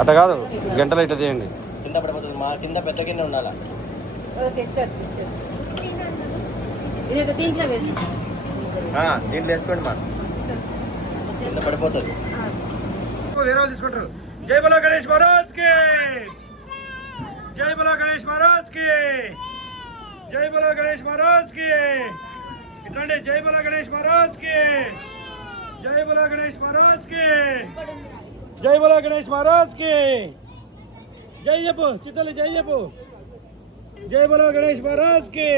అట్ట కాదు, గంటలు ఇట్లా తీయండి. కింద పడిపోతుంది. మా కింద పెద్ద కింద ఉండాలా. దీంట్లో వేసుకోండి మా కింద పడిపోతుంది. వేరే వాళ్ళు తీసుకుంటారు. జై బలో గణేష్ మహారాజ్ కి, జై బలో గణేష్ మహారాజ్ కి, జై బలో గణేష్ మహారాజ్ కి. ఇట్లండి, జై బలో గణేష్ మహారాజ్ కి, జై బలో గణేష్ మహారాజ్ కి, జై బలో గణేష్ మహారాజ్ కి. జై చెప్పు చిత్తలి, జై చెప్పు. జై బలో గణేష్ మహారాజ్ కి.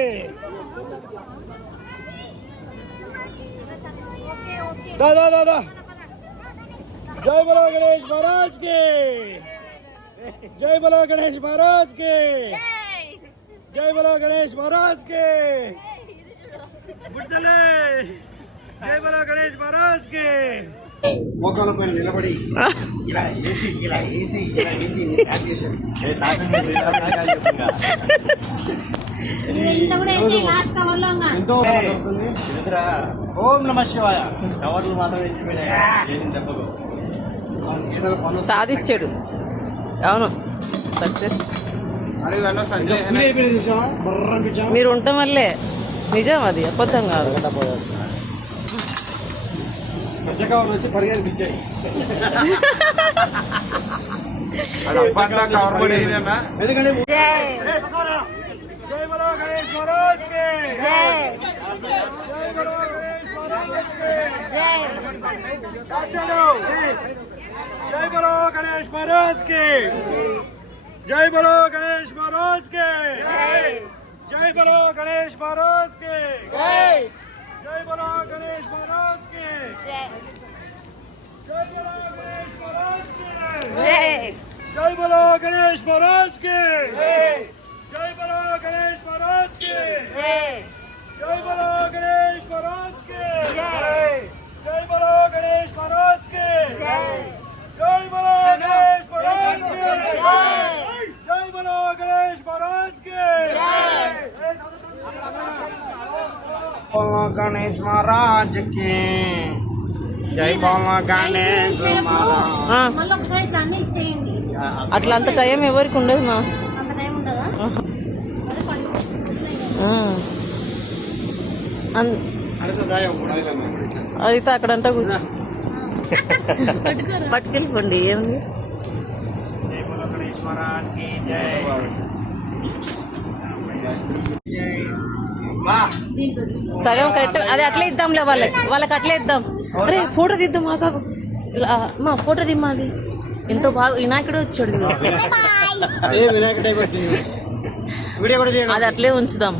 దాదా దాదా जय बोलो गणेश महाराज के, जय बोलो गणेश महाराज के, जय बोलो गणेश महाराज के. बुड्डले जय बोलो गणेश महाराज के. मोकाల పైన నిలబడి ఇలా ఏసి ఇలా ఏసి ఇలా ఏసి యాక్టివేషన్ ఏ తాకండి చెప్తున్నా. ఇంత కూడా ఏసి లాస్ట్ కవర్లో ఎంతో దొరుకుతుంది. ఇదిరా ఓం నమః శివాయ. కవర్లు మాత్రం వేసిపోయినాయి. ఏం చెప్పదు. సాధించాడు. అవును, సక్సెస్. మీరు ఉండటం వల్లే నిజం, అది అబద్ధం కాదు. जय बोलो गणेश महाराज के, जय बोलो गणेश महाराज के, जय बोलो गणेश महाराज के, जय बोलो गणेश महाराज के, जय बोलो गणेश महाराज के, जय बोलो गणेश महाराज के, जय बोलो गणेश महाराज के, जय बोलो गणेश महाराज के, जय बोलो गणेश महाराज के, जय बोलो गणेश महाराज के, जय बोलो गणेश महाराज के. बोलो गणेश महाराज के, जय बोलो गणेश महाराज. అట్లా అంత టైం ఎవరికి ఉండదు మా. అయితే అక్కడంతా కూర్చో పట్టుకెళ్ళిపోండి. ఏముంది, సగం కరెక్ట్. అది అట్లే ఇద్దాంలే, వాళ్ళకి అట్లే ఇద్దాం. అరే ఫోటో తీద్దాం మా ఫోటో దిమ్మా. అది ఎంతో బాగా వినాయకుడు వచ్చాడు. అది అట్లే ఉంచుదాం.